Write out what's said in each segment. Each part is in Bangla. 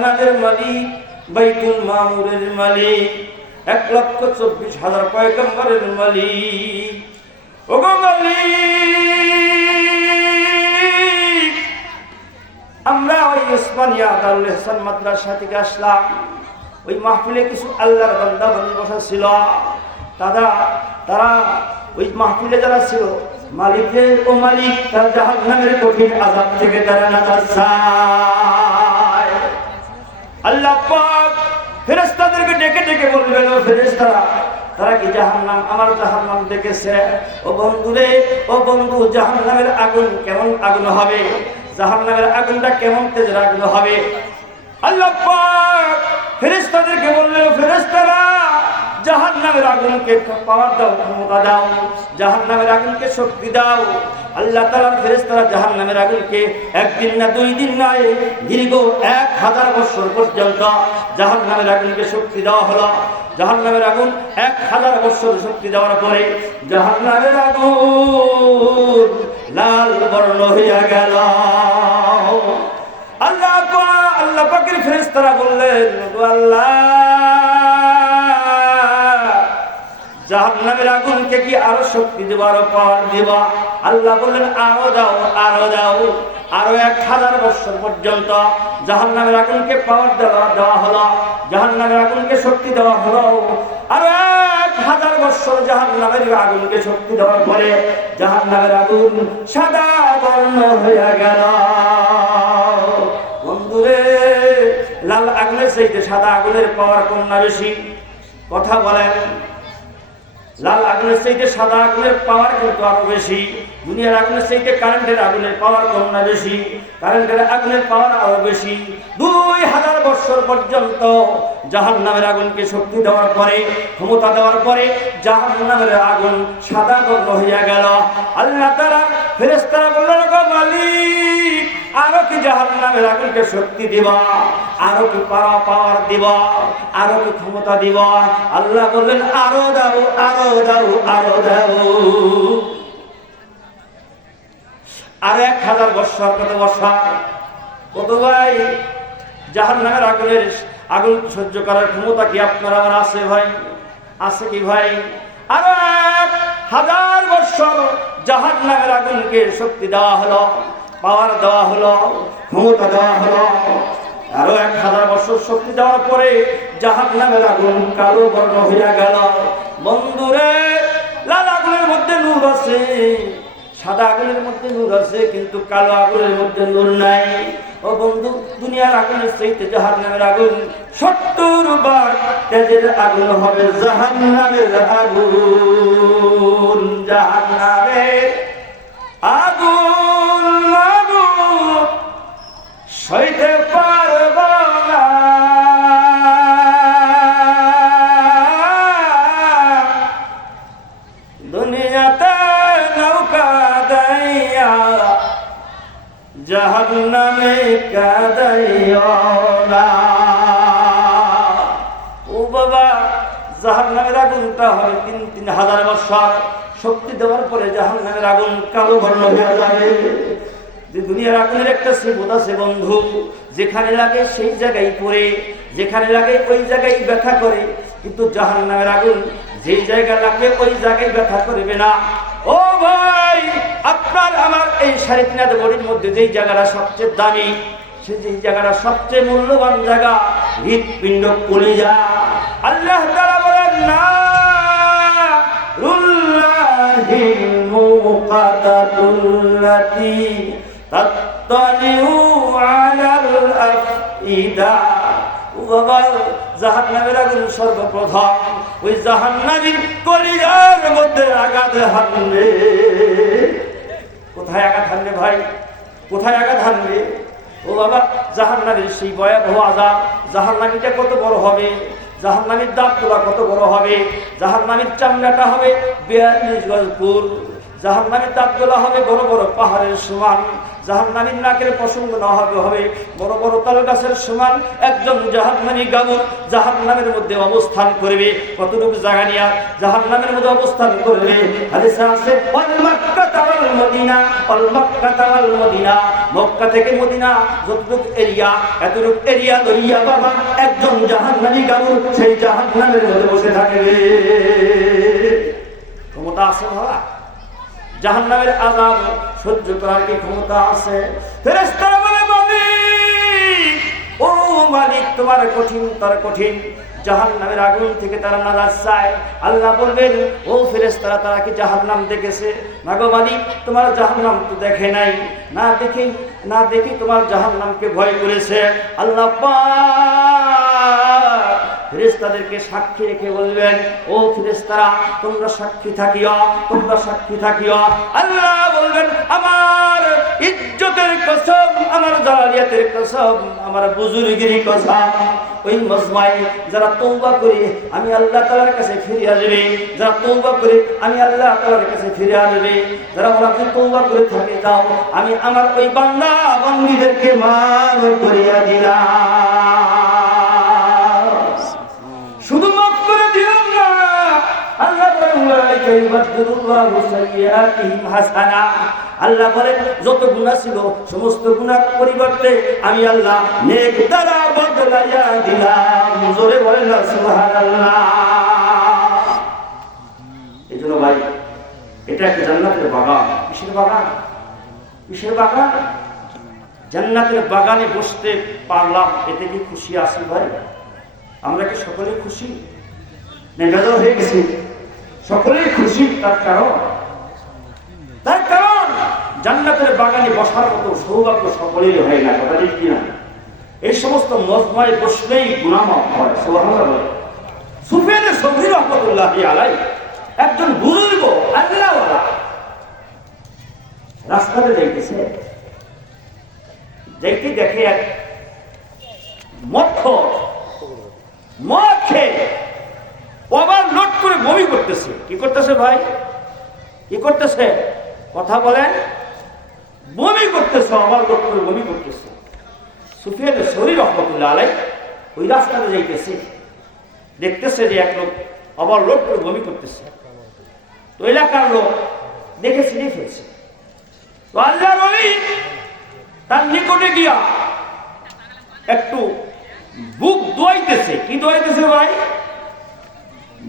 জান্নাতের মালিক, বাইতুল মামুরের মালিক, এক লক্ষ চব্বিশ হাজার পয়গম্বরের মালিক। ওগো আমরা ওই উসমানিয়া দারুল ইহসান মাদ্রাসা থেকে আসলাম। ওই মাহফিলে কিছু আল্লাহর বান্দা বান্দি বসা ছিল। তারা তারা ওই মাহফিলে যারা ছিল, মালিকের ও মালিক তার জাহান্নামের কঠিন আযাব থেকে তারা চায়। আল্লাহ পাক ফেরেশতাদেরকে ডেকে ডেকে বলবেন, ও ফেরেশতারা, তারা কি জাহান্নাম? আমার জাহান্নাম দেখেছে। ও বন্ধুরে, ও বন্ধু, জাহান্নামের আগুন কেমন আগুন হবে? জাহান্নামের আগুনটা কেমন তেজের আগুন হবে? আল্লাহ পাক ফেরেশতাদেরকে বললেন, ও ফেরেশতারা, জাহান্নামের আগুনকে পাওয়ার দাও, ক্ষমতা দাও। জাহান্নামের আগুনকে শক্তি দাও। আল্লাহ তাআলার ফেরেশতারা জাহান্নামের আগুনকে একদিন না দুই দিন নয় দীর্ঘ এক হাজার বছর পর্যন্ত জাহান্নামের আগুনকে শক্তি দেওয়া হলো। জাহান্নামের আগুন এক হাজার বছর শক্তি দেওয়ার পরে জাহান্নামের আগুন লাল বর্ণ হইয়া গেল। আল্লাহ আল্লাহ পাকের ফেরেশতারা বললেন আল্লাহ জাহান্নামের আগুনকে কি আরও শক্তি দেবো, আরও পাওয়ার দেবা? আল্লাহ বললেন, আরও দাও আরও দাও। আরও এক হাজার বছর পর্যন্ত জাহান্নামের আগুনকে পাওয়ার দেওয়া দেওয়া হলো। জাহান্নামের আগুনকে শক্তি দেওয়া হলো। আরও এক হাজার বছর জাহান্নামের আগুনকে শক্তি দেওয়ার পরে জাহান্নামের আগুন সাদা বর্ণ হয়ে গেল। বন্ধুরে, লাল আগুনের চাইতে সাদা আগুনের পাওয়ার কন্যা বেশি? কথা বলেন। লাল আগুনের চাইতে সাদা আগুনের পাওয়ার কিন্তু আরও বেশি। দুনিয়ার আগুনের চাইতে কারেন্টের আগুনের পাওয়ার কম না বেশি। কারেন্টের আগুনের পাওয়ার আরও বেশি। দুই হাজার বছর পর্যন্ত জাহান নামের আগুনকে শক্তি দেওয়ার পরে, ক্ষমতা দেওয়ার পরে জাহান নামের আগুন সাদা বর্ণ হইয়া গেল। আল্লাহ তারা ফেরেস্তারা বললেন মালিক আরও কি জাহান নামের আগুনকে শক্তি দিবা আরও কি পাওয়া পাওয়ার দিবা আরও কি ক্ষমতা দিবা। আল্লাহ বললেন, আরও দাও আরও দাও আরও দাও। আর এক হাজার বৎসর, কত বৎসর? কত ভাই? জাহান নামের আগুনের আগুন সহ্য করার ক্ষমতা কি আপনার, আমার আছে ভাই? আছে কি ভাই? আর হাজার বৎসর জাহান নামের আগুনকে শক্তি দেওয়া হলো। পাওয়ার দেওয়া হলো, ক্ষমতা দেওয়া হলো। আরও এক হাজার বছর শক্তি দেওয়ার পরে জাহান নামের আগুন কালো বর্ণ হইয়া গেল। বন্ধুরে, লাল আগুনের মধ্যে নূর আছে, সাদা আগুনের মধ্যে নূর আছে, কিন্তু কালো আগুনের মধ্যে নূর নাই। ও বন্ধু, দুনিয়ার আগুনের চাইতে জাহান নামের আগুন সত্তর বার তেজের আগুন হবে। জাহান নামের আগুন জাহান নামের জাহান্নামে কাদাইও না ও বাবা, জাহান্নামের আগুনটা হবে তিন তিন হাজার বছর শক্তি দেওয়ার পরে জাহান্নামের আগুন কালো বর্ণ হয়ে যাবে। যে দুনিয়ার আগুনের একটা সিবত আছে বন্ধু, যেখানে লাগে সেই জায়গায় পড়ে, যেখানে লাগে ওই জায়গায় ব্যথা করে। কিন্তু জাহান্নামের আগুন যেই জায়গা লাগবে ওই জায়গায় ব্যথা করবে না। ও ভাই! এই সাড়ে তিন হাজার মধ্যে যেই জায়গাটা সবচেয়ে দামি, সে যেই জায়গাটা সবচেয়ে মূল্যবান জায়গা, হৃৎপিণ্ড কলিজা। আল্লাহ তারা বলেন, না জাহান্নামের আগুন সর্বপ্রথম, ওই জাহান্নামীর কলিজার মধ্যে আঘাত হানবে। কোথায় আঘাত হানবে ভাই? কোথায় আঘাত হানবে ও বাবা জাহান্নামীর সেই ভয়াবহ আজাব জাহান্নামীটা কত বড় হবে? জাহান্নামীর দাঁতগুলা কত বড় হবে? জাহান্নামীর চামড়াটা হবে বিয়াল্লিশ গজ ফুল। জাহান্নামীর দাঁতগুলা হবে বড় বড় পাহাড়ের সমান। জাহান্নামীর নাকের প্রসঙ্গ না হবে হবে বড় বড় তাল গাছের সমান। একজন জাহান্নামী গামুর জাহান্নামের মধ্যে অবস্থান করবে। কতটুকু জায়গা নিয়ে জাহান্নামের মধ্যে অবস্থান করবে? হাদিসে আছে মদিনা ওয়াল মক্কা মদিনা। মক্কা থেকে মদিনা যতটুক এরিয়া, এতটুক এরিয়া দরিয়া বাবা একজন জাহান্নামী সেই জাহান্নামের মধ্যে বসে থাকে ক্ষমতা আছে বাবা? জাহান্নামের আজাব সহ্য করার কি ক্ষমতা আছে? ফেরেশতারা মালিক তোমার কঠিন, তার কঠিন। জাহান্নামের আগুন থেকে তারা নাজাত চায়। আল্লাহ বলবেন, ও ফেরেশতারা, তারা তারা কি জাহান্নাম দেখেছে? না গো মালিক, তোমার জাহান্নাম তো দেখে নাই। না দেখে না দেখে তোমার জাহান্নামকে ভয় করেছে। আল্লাহ ফেরেস্তাদেরকে সাক্ষী রেখে বলবেন, ও ফেরেস্তারা তোমরা সাক্ষী থাকিও, তোমরা সাক্ষী থাকিও। আল্লাহ বলবেন, আমার ইজ্জতের কসম, আমার জালালিয়াতের কসম, আমার বুজুর্গির কসম। ওই মজমাই যারা তৌবা করে আমি আল্লাহ তাআলার কাছে ফিরে আসবে, যারা তৌবা করে আমি আল্লাহ তাআলার কাছে ফিরে আসবে, যারা ওরা তৌবা করে থাকে, যাও, আমি আমার ওই বান্দা বান্দীদেরকে মাফ করিয়া দিলাম। শুধু মাফ করে দিলাম না, আল্লাহ বলেন আল্লাহ বলেন, যত গুনাহ ছিল, সমস্ত গুণার পরিবর্তে আমি আল্লাহ নেক দ্বারা বদলাইয়া দিলাম। জোরে বলেন না, সুবহানাল্লাহ। এজন্য ভাই, এটা একটা জান্নাতের বাগান। কিসের বাগান? কিসের বাগান? জান্নাতের বাগানে বসতে পারলাম, এতে কি খুশি আছি ভাই? আমরা কি সকলেই খুশি? মেঘাজল হয়ে গেছি। সকলেই খুশি, তার কারণ? তার কারণ জান্নাতের বাগানে বসার মতো সৌভাগ্য সকলেই হয় না, কথা ঠিক কিনা? এই সমস্ত মজমায় বসলেই গুণামাপ হয় সোহানা বলে সুফিয়ান সৌদি রহমতুল্লাহ আলাই একজন বুজুর্গ, আল্লাহওয়ালা। রাস্তাতে দেখতেছে দেখতে দেখে এক মক্ষ মদ খেয়ে ওভার লোড করে বমি করতেছে। কি করতেছে ভাই? কি করতেছে? কথা বলেন। বমি করতেছে লোড করে বমি করতেছে। সুফিয়ানের শরীর রহমতুল্লাহ আলাই, ওই রাস্তাতে যাইতেছে। দেখতেছে যে এক লোক ওভার লোড করে বমি করতেছে। তো এলাকার লোক দেখে চিনে ফেলছে। তার নিকটে গিয়া একটু বুক দোয়াইতেছে। কি দোয়াইতেছে ভাই?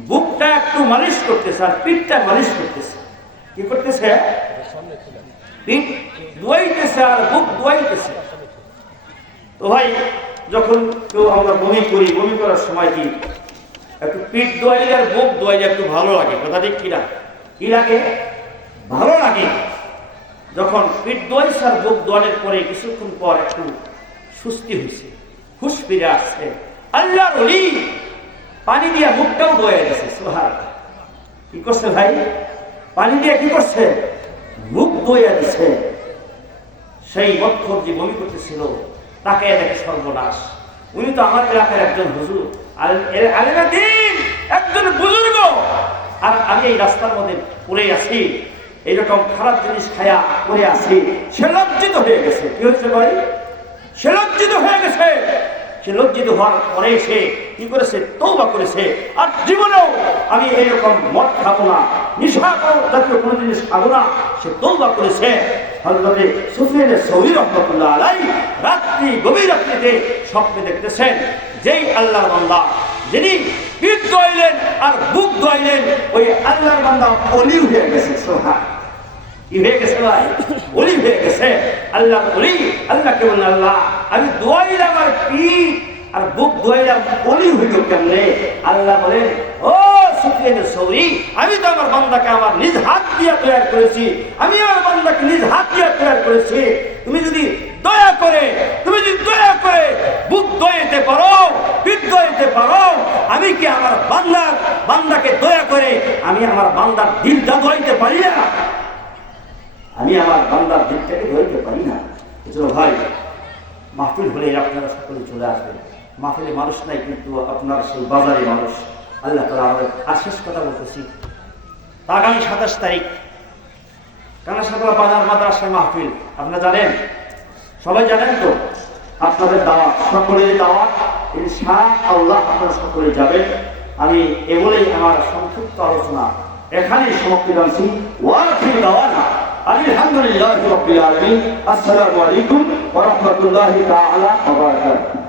বুকটা একটু মালিশ করতেছে আর পিঠটা মালিশ করতেছে। কি করতেছে? পিঠ দোয়াইতেছে আর বুক দোয়াইতেছে তো ভাই, যখন কেউ আমরা বমি করি, বমি করার সময় কি একটু পিঠ দোয়াইলে আর বুক দোয়াইলে একটু ভালো লাগে? কথা ঠিক কিনা? কি লাগে? ভালো লাগে। যখন পিঠ দোয়াইছে আর বুক দোয়ানোর পরে কিছুক্ষণ পর একটু সুস্থি হয়েছে হুশ ফিরে আসছে। আল্লাহর অলি পানি দিয়া মুখটাও দোয়া গেছে সোহার কি করছে ভাই? পানি দিয়া কি করছে? মুখ দইয়া দিছে সেই মক্ষর যে বমি করতেছিল তাকে দেখে সর্বনাশ। উনি তো আমার এলাকার একজন হুজুর। দিন, একজন বুজুর্গ। আর আমি এই রাস্তার মধ্যে পড়ে আছি, এইরকম খারাপ জিনিস খায়া পড়ে আছি, সে লজ্জিত হয়ে গেছে। কি হচ্ছে ভাই? সে লজ্জিত হয়ে গেছে। সে লজ্জিত হওয়ার পরে সে কি করেছে? তৌবা করেছে। আর জীবনেও আমি এইরকম মদ খাব না, নিশা জাতীয় কোনো জিনিস খাব না। সে তৌবা করেছে। হজরতে সুফিয়ানের সৌরি রহমতুল্লাহ আলাই রাত্রি গভীর রাত্রিতে স্বপ্নে দেখতেছেন যেই আল্লাহর বান্দা, যিনি পিঠ দোয়াইলেন আর বুক দোয়াইলেন ওই আল্লাহর বান্দা অলি হয়ে গেছে সোহা কি হয়ে গেছে ভাই? অলি হয়ে গেছে। আল্লাহ অলি, আল্লাহকে বললেন, আল্লাহ, আমি দোয়াইলাম আর পিঠ আর বুক দোয়াইলাম অলি হইল কেমনে? আল্লাহ বলেন, ও সুফিয়ানের সৌরি, আমি তো আমার বান্দাকে আমার নিজ হাত দিয়ে তৈরি করেছি। আমি আমার বান্দাকে নিজ হাত দিয়ে তৈরি করেছি। তুমি যদি দয়া করে, তুমি যদি দয়া করে বুক দয়াতে পারো, পিঠ দয়াতে পারো, আমি কি আমার বান্দার, বান্দাকে দয়া করে আমি আমার বান্দার দিলটা দয়াইতে পারি না? আমি আমার বান্দার দিলটাকে ধরতে পারি না। এজন্য ভাই, মাহফিল হলে আপনারা সকলে চলে আসবেন। মাহফিলে মানুষ নাই, কিন্তু আপনার সেই বাজারে মানুষ। আল্লাহ তালা আমাদের আর শেষ কথা বলতেছি, আগামী সাতাশ তারিখ, কানাসাগর বাজার মাদ্রাসায় মাহফিল, আপনারা জানেন? সবাই জানেন তো? আপনাদের দাওয়াত সকলের দাওয়াত ইনশা আল্লাহ আপনারা সকলে যাবেন। আমি এ বলেই আমার সংক্ষিপ্ত আলোচনা এখানেই সমাপ্তি জানছি। ওয়ার্কিং দাওয়ানা, আলহামদুলিল্লাহ রবিল আলমিন। আসসালামু আলাইকুম ওরহমতুল্লাহ বারাকাতুহু।